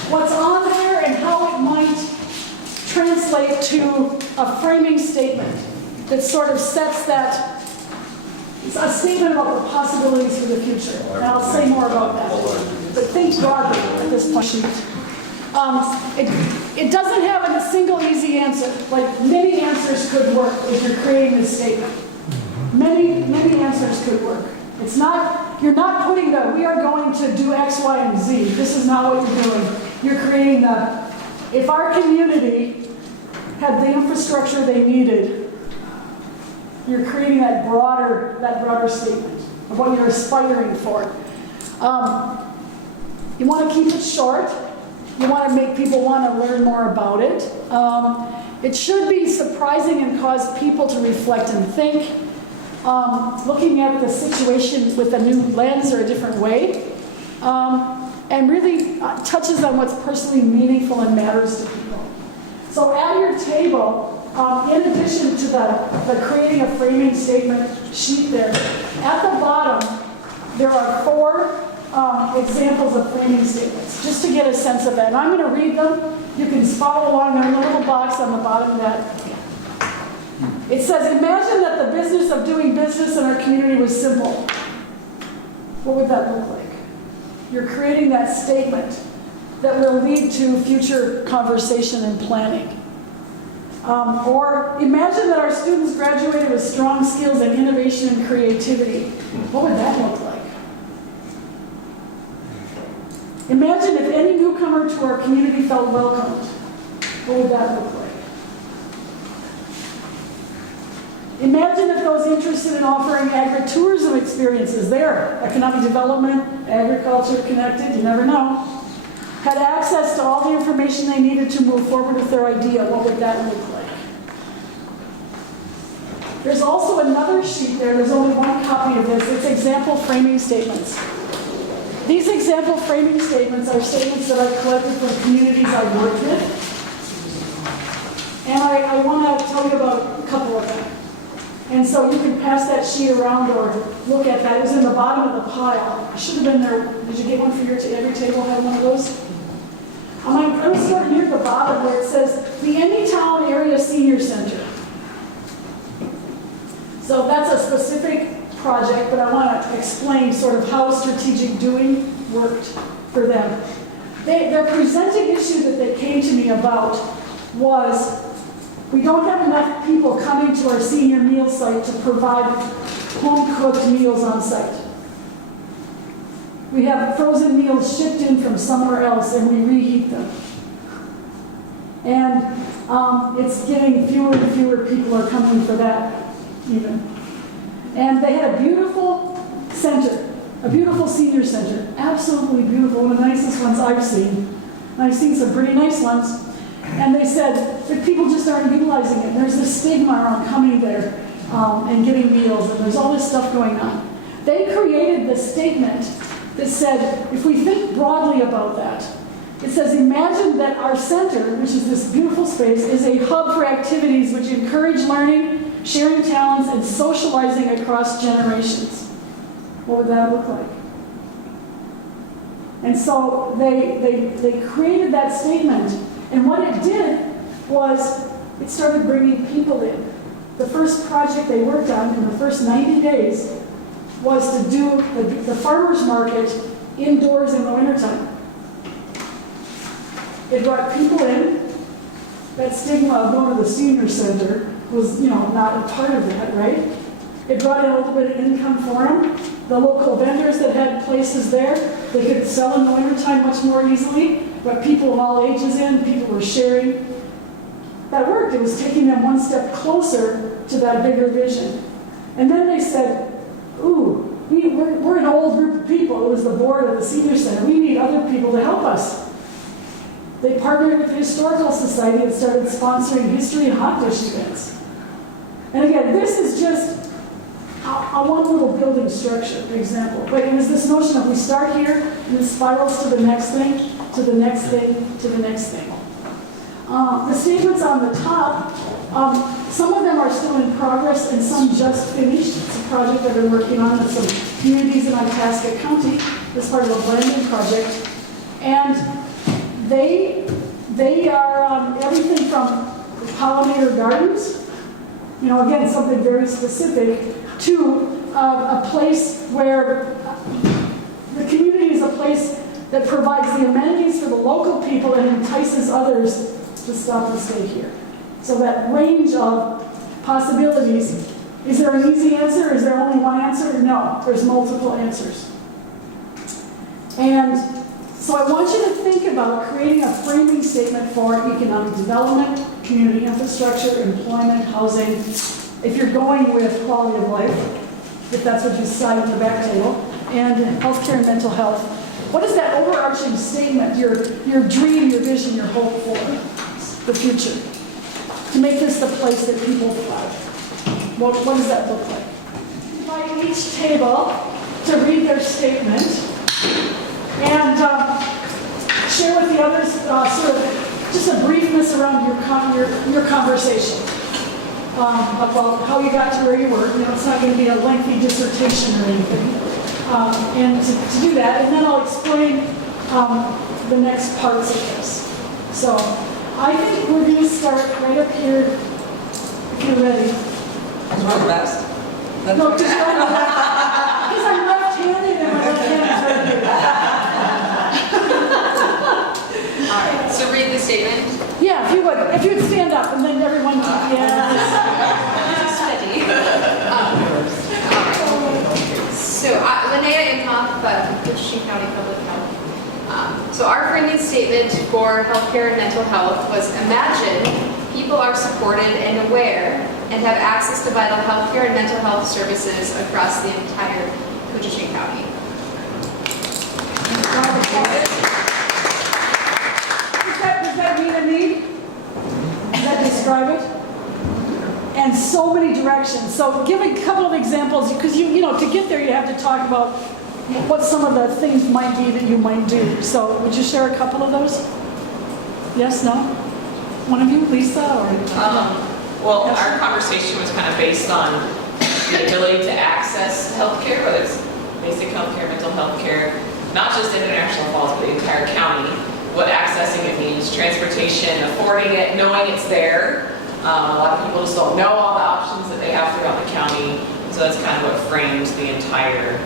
what's on there and how it might translate to a framing statement that sort of sets that, it's a statement about the possibilities for the future. And I'll say more about that. But think broadly at this point. It doesn't have a single easy answer. Like many answers could work if you're creating this statement. Many answers could work. It's not, you're not putting we are going to do X, Y, and Z. This is not what you're doing. You're creating if our community had the infrastructure they needed, you're creating that broader statement of what you're aspiring for. You want to keep it short. You want to make people want to learn more about it. It should be surprising and cause people to reflect and think, looking at the situation with a new lens or a different way, and really touches on what's personally meaningful and matters to people. So at your table, in addition to the creating a framing statement sheet there, at the bottom, there are 4 examples of framing statements, just to get a sense of that. And I'm going to read them. You can follow along. They're in the little box on the bottom of that. It says, imagine that the business of doing business in our community was simple. What would that look like? You're creating that statement that will lead to future conversation and planning. Or imagine that our students graduated with strong skills in innovation and creativity. What would that look like? Imagine if any newcomer to our community felt welcomed. What would that look like? Imagine if those interested in offering agritourism experiences there, economic development, agriculture connected, you never know, had access to all the information they needed to move forward with their idea. What would that look like? There's also another sheet there. There's only one copy of this. It's example framing statements. These example framing statements are statements that I've collected from communities I've worked with. And I want to tell you about a couple of them. And so you can pass that sheet around or look at that. It was in the bottom of the pile. It should have been there. Did you get one for every table had one of those? I'm going to start near the bottom where it says the Anytown Area Senior Center. So that's a specific project, but I want to explain sort of how strategic doing worked for them. Their presenting issue that they came to me about was we don't have enough people coming to our senior meal site to provide home-cooked meals on site. We have frozen meals shipped in from somewhere else and we reheat them. And it's getting fewer and fewer people are coming for that even. And they had a beautiful center, a beautiful senior center, absolutely beautiful, one of the nicest ones I've seen. And I've seen some pretty nice ones. And they said that people just aren't utilizing it. There's this stigma around coming there and getting meals, and there's all this stuff going on. They created this statement that said, if we think broadly about that, it says, imagine that our center, which is this beautiful space, is a hub for activities which encourage learning, sharing talents, and socializing across generations. What would that look like? And so they created that statement, and what it did was it started bringing people in. The first project they worked on in the first 90 days was to do the farmer's market indoors in the wintertime. It brought people in. That stigma of going to the senior center was, not a part of that, right? It brought in a little bit of income for them. The local vendors that had places there, they could sell in the wintertime much more easily, but people of all ages in, people were sharing. That worked. It was taking them one step closer to that bigger vision. And then they said, ooh, we're an old group of people. It was the board of the senior center. We need other people to help us. They partnered with the Historical Society and started sponsoring history and hot dish events. And again, this is just a one little building structure, for example. But it was this notion of we start here and it spirals to the next thing, to the next thing, to the next thing. The statements on the top, some of them are still in progress and some just finished. It's a project I've been working on with some communities in Itasca County as part of a blending project. And they are everything from pollinator gardens, again, something very specific, to a place where the community is a place that provides the amenities for the local people and entices others to stop and stay here. So that range of possibilities. Is there an easy answer? Is there only one answer? No, there's multiple answers. And so I want you to think about creating a framing statement for economic development, community infrastructure, employment, housing. If you're going with quality of life, if that's what you decide on the back table, and healthcare and mental health. What is that overarching statement, your dream, your vision, your hope for the future? To make this the place that people thrive. What does that look like? Invite each table to read their statement and share with the others sort of just a briefness around your conversation about how you got to where you were. It's not going to be a lengthy dissertation or anything. And to do that, and then I'll explain the next parts of this. So I think we're going to start right up here, if you're ready. What's best? No, just right up there. Because I'm left-handed and my left hand is right here. All right, so read the statement. Yeah, if you would stand up, and then everyone, So, Linnea Imhoff, Koochiching County Public Health. So our framing statement for healthcare and mental health was imagine people are supported and aware and have access to vital healthcare and mental health services across the entire Koochiching County. Does that mean a need? Does that describe it? And so many directions. So give a couple of examples, because you know, to get there you have to talk about what some of the things might be that you might do. So would you share a couple of those? Yes, no? One of you, Lisa, or? Well, our conversation was kind of based on the ability to access healthcare, whether it's basic healthcare, mental healthcare, not just in International Falls, but the entire county. What accessing it means, transportation, affording it, knowing it's there. A lot of people just don't know all the options that they have throughout the county. So that's kind of what frames the entire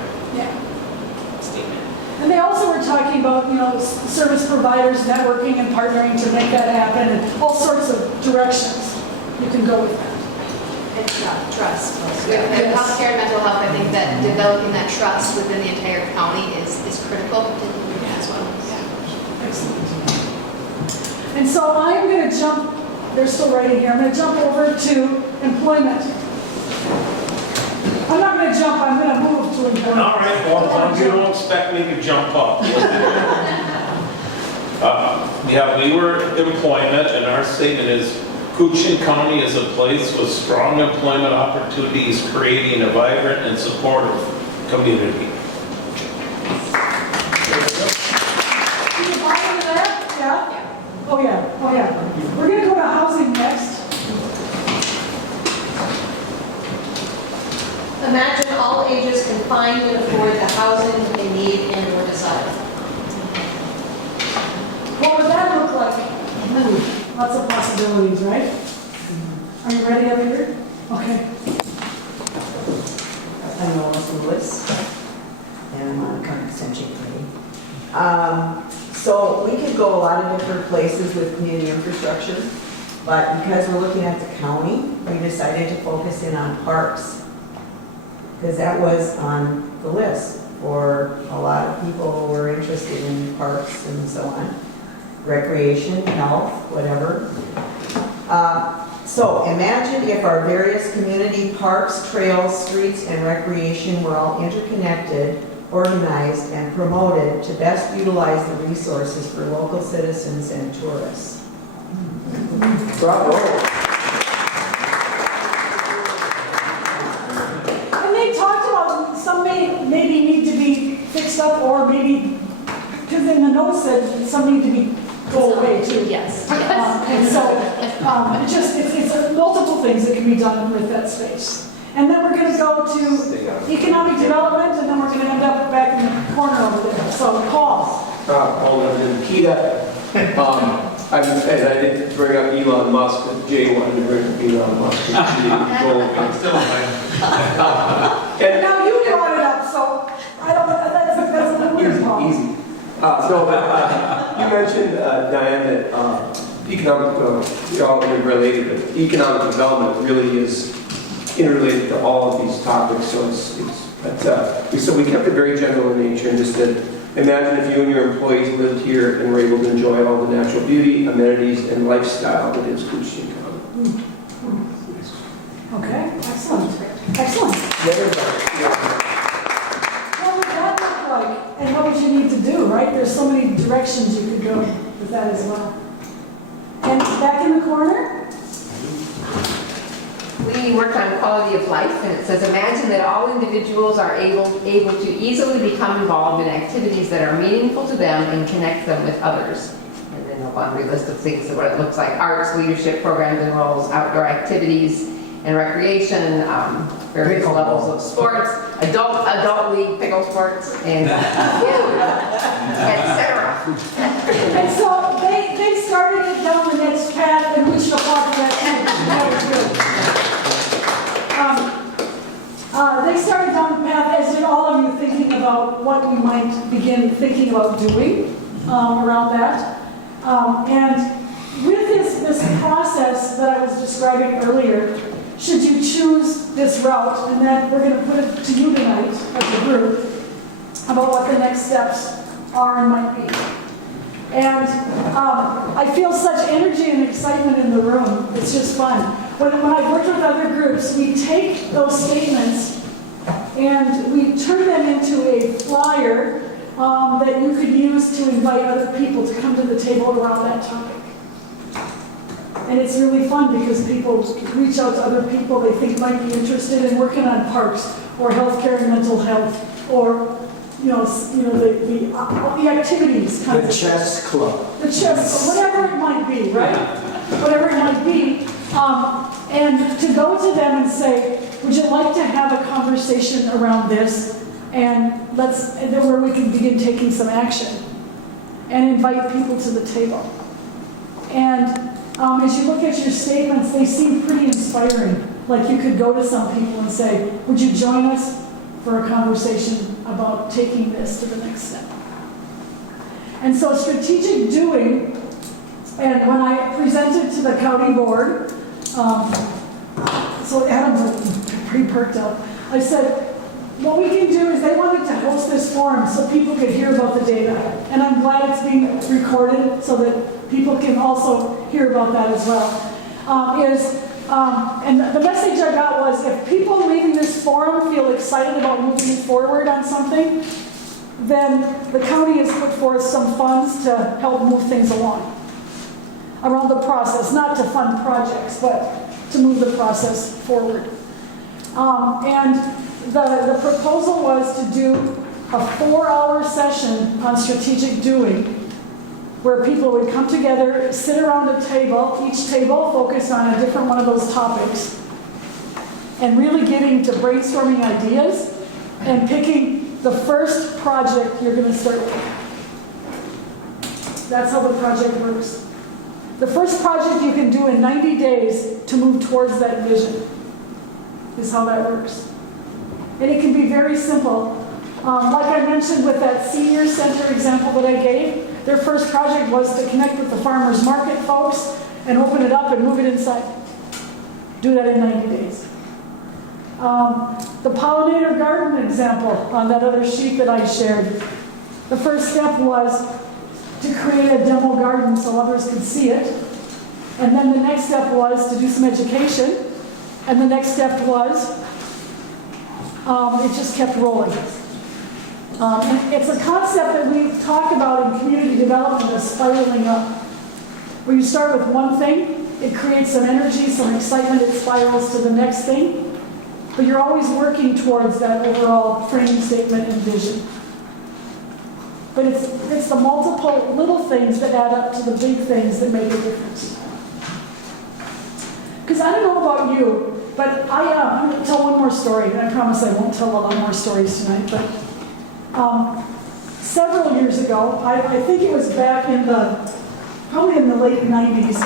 statement. And they also were talking about, you know, service providers networking and partnering to make that happen, and all sorts of directions you can go with that. And trust. Yeah. With Yes. healthcare and mental health, I think that developing that trust within the entire county is critical as well. Excellent. And so I'm going to jump, they're still writing here, I'm going to jump over to employment. I'm not going to jump, I'm going to move to employment. All right, well, as long as you don't expect me to jump up. Yeah, we were employment, and our statement is, Koochiching County is a place with strong employment opportunities, creating a vibrant and supportive community. Can you buy into that? Yeah? Oh, yeah, oh, yeah. We're going to go to housing next. Imagine all ages can find and afford the housing they need and or desire. What would that look like? Lots of possibilities, right? Are you ready up here? Okay. I'm Lois Lewis, and I'm on the extension committee. So we could go a lot of different places with community infrastructure, but because we're looking at the county, we decided to focus in on parks, because that was on the list for a lot of people who were interested in parks and so on. Recreation, health, whatever. So imagine if our various community parks, trails, streets, and recreation were all interconnected, organized, and promoted to best utilize the resources for local citizens and tourists. Bravo. And they talked about some maybe need to be fixed up, or maybe, because in the note said some need to be go away too. Yes. And so it's multiple things that can be done with that space. And then we're going to go to economic development, and then we're going to end up back in the corner over there. So Paul. Alderman Nikita. And I didn't bring up Elon Musk, but Jay wanted to bring up Elon Musk. I'm still fine. And now you brought it up, so I don't know. That's a little weird, Paul. Easy. You mentioned, Diane, that economic, all related, but economic development really is interrelated to all of these topics. So we kept it very general in nature and just said, imagine if you and your employees lived here and were able to enjoy all the natural beauty, amenities, and lifestyle that is Koochiching County. Okay, excellent. Excellent. What would that look like? And what would you need to do, right? There's so many directions you could go with that as well. And back in the corner? We worked on quality of life, and it says, imagine that all individuals are able to easily become involved in activities that are meaningful to them and connect them with others. And then a laundry list of things of what it looks like: arts, leadership programs and roles, outdoor activities and recreation, various levels of sports, adult league pickle sports, and etc. And so they started it down the next path, and we shall talk about that too. They started down the path, as did all of you, thinking about what we might begin thinking about doing around that. And with this process that I was describing earlier, should you choose this route, and that we're going to put it to you tonight as a group about what the next steps are and might be. And I feel such energy and excitement in the room. It's just fun. When I've worked with other groups, we take those statements and we turn them into a flyer that you could use to invite other people to come to the table around that topic. And it's really fun because people reach out to other people they think might be interested in working on parks or healthcare and mental health or the activities kind The of. chess club. The chess, whatever it might be, right? Whatever it might be. And to go to them and say, would you like to have a conversation around this? And then where we can begin taking some action and invite people to the table. And as you look at your statements, they seem pretty inspiring. Like you could go to some people and say, would you join us for a conversation about taking this to the next step? And so strategic doing, and when I presented to the county board, so Adam's pretty perked up, I said, what we can do is they wanted to host this forum so people could hear about the data. And I'm glad it's being recorded so that people can also hear about that as well. And the message I got was if people leaving this forum feel excited about moving forward on something, then the county has put forth some funds to help move things along around the process, not to fund projects, but to move the process forward. And the proposal was to do a 4-hour session on strategic doing, where people would come together, sit around a table, each table focused on a different one of those topics, and really getting to brainstorming ideas and picking the first project you're going to start with. That's how the project works. The first project you can do in 90 days to move towards that vision is how that works. And it can be very simple. Like I mentioned with that senior center example that I gave, their first project was to connect with the farmers market folks and open it up and move it inside. Do that in 90 days. The pollinator garden example on that other sheet that I shared, the first step was to create a demo garden so others could see it. And then the next step was to do some education. And the next step was, it just kept rolling. And it's a concept that we talk about in community development as spiraling up. Where you start with one thing, it creates some energy, some excitement, it spirals to the next thing. But you're always working towards that overall framing statement and vision. But it's the multiple little things that add up to the big things that make a difference. Because I don't know about you, but I'm going to tell one more story, and I promise I won't tell a lot more stories tonight, but several years ago, I think it was back probably in the late 90s,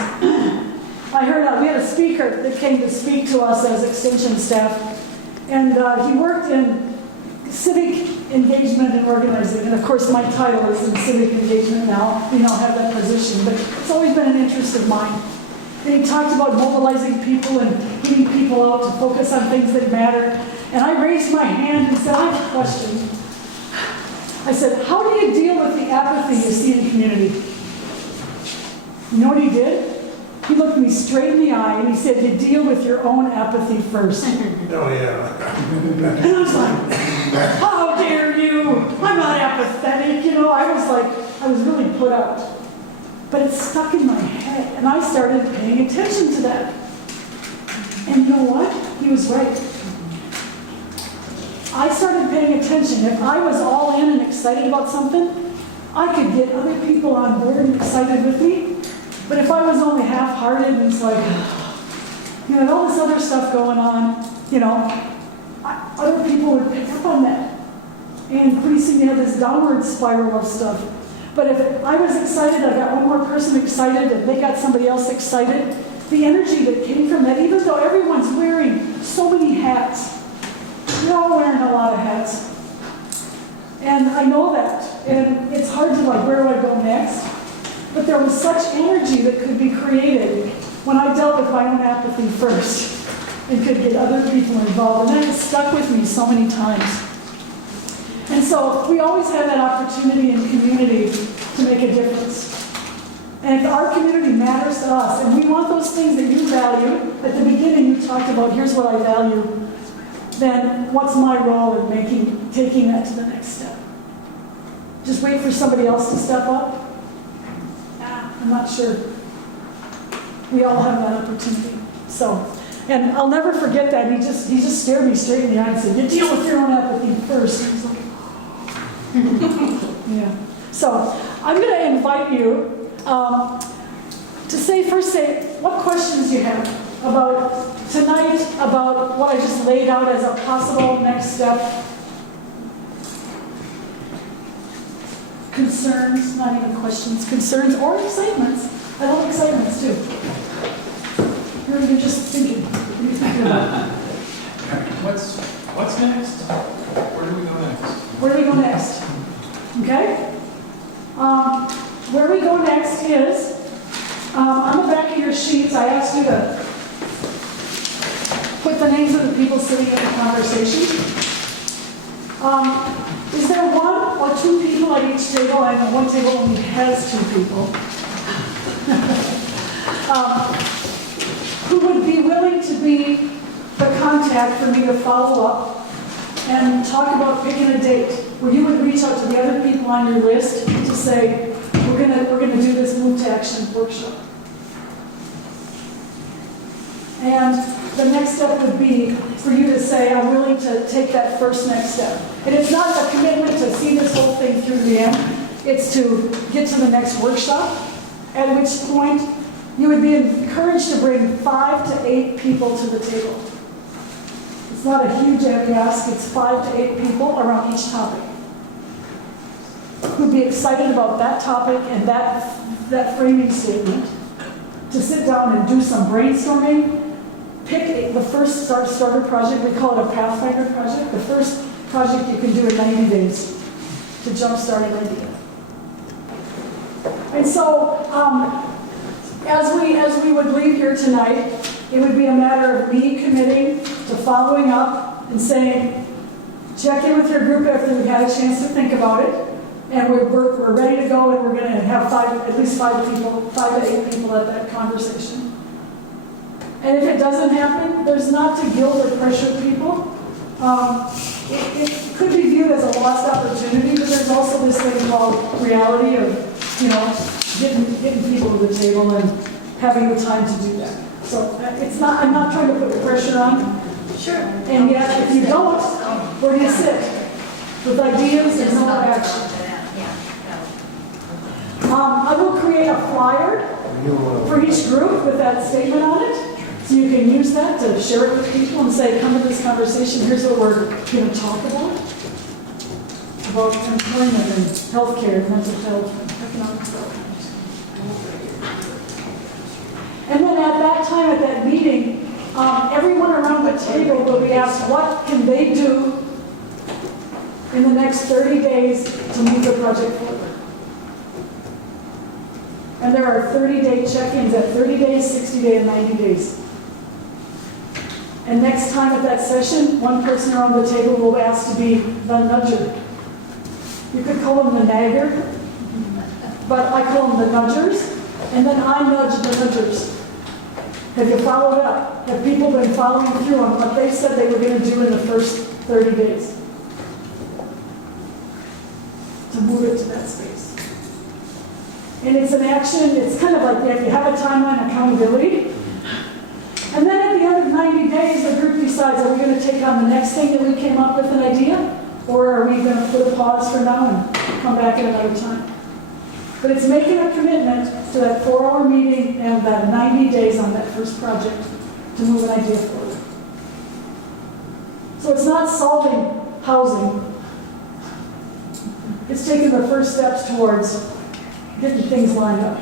I heard we had a speaker that came to speak to us as extension staff, and he worked in civic engagement and organizing, and of course my title is in civic engagement now. We now have that position, but it's always been an interest of mine. And he talked about mobilizing people and getting people out to focus on things that matter. And I raised my hand and said, I have a question. I said, how do you deal with the apathy you see in community? You know what he did? He looked me straight in the eye and he said, you deal with your own apathy first. Oh, yeah. And I was like, how dare you? I'm not apathetic. I was really put out. But it stuck in my head, and I started paying attention to that. And you know what? He was right. I started paying attention. If I was all in and excited about something, I could get other people on board and excited with me. But if I was only half-hearted and it's like, all this other stuff going on, other people would pick up on that. And pretty soon you have this downward spiral of stuff. But if I was excited, I got one more person excited, and they got somebody else excited, the energy that came from that, even though everyone's wearing so many hats, you're all wearing a lot of hats. And I know that. And it's hard to where do I go next? But there was such energy that could be created when I dealt with my own apathy first and could get other people involved. And that has stuck with me so many times. And so we always have that opportunity in community to make a difference. And if our community matters to us, and we want those things that you value, at the beginning you talked about, here's what I value, then what's my role in taking that to the next step? Just wait for somebody else to step up? I'm not sure. We all have that opportunity. So, and I'll never forget that. He just stared me straight in the eye and said, you deal with your own apathy first. And I was like, yeah. So I'm going to invite you to say, what questions do you have about tonight, about what I just laid out as a possible next step? Concerns, not even questions, concerns or excitements. I love excitements too. You're just thinking. What are you thinking about? What's next? Where do we go next? Where do we go next? Okay? Where we go next is, on the back of your sheets, I asked you to put the names of the people sitting in the conversation. Is there one or two people at each table? I know one table only has two people. Who would be willing to be the contact for me to follow up and talk about picking a date where you would reach out to the other people on your list to say, we're gonna do this move to action workshop. And the next step would be for you to say, I'm willing to take that first next step. And it's not a commitment to see this whole thing through the end. It's to get to the next workshop, at which point you would be encouraged to bring 5 to 8 people to the table. It's not a huge ask, it's 5 to 8 people around each topic who'd be excited about that topic and that framing statement, to sit down and do some brainstorming, pick the first starter project. We call it a Pathfinder project, the first project you can do in 90 days to jumpstart an idea. And so, as we would leave here tonight, it would be a matter of me committing to following up and saying, check in with your group after we've had a chance to think about it, and we're ready to go, and we're going to have at least 5 to 8 people at that conversation. And if it doesn't happen, there's not to guilt or pressure people. It could be viewed as a lost opportunity, but there's also this thing called reality of, getting people to the table and having the time to do that. So I'm not trying to put pressure on. Sure. And yet, if you don't, where do you sit? With ideas and no action. I will create a flyer for each group with that statement on it. So you can use that to share it with people and say, come to this conversation, here's what we're going to talk about employment and healthcare, mental health, and economic development. And then at that time, at that meeting, everyone around the table will be asked, what can they do in the next 30 days to move the project forward? And there are 30-day check-ins at 30 days, 60 days, and 90 days. And next time at that session, one person around the table will be asked to be the nudger. You could call them the nagger, but I call them the nudgers, and then I nudge the nudgers. Have you followed up? Have people been following through on what they said they were going to do in the first 30 days? To move it to that space. And it's an action, it's kind of like if you have a timeline, accountability. And then at the end of 90 days, the group decides, are we going to take on the next thing that we came up with an idea? Or are we going to put a pause for now and come back at another time? But it's making a commitment to that 4-hour meeting and that 90 days on that first project to move an idea forward. So it's not solving housing. It's taking the first steps towards getting things lined up.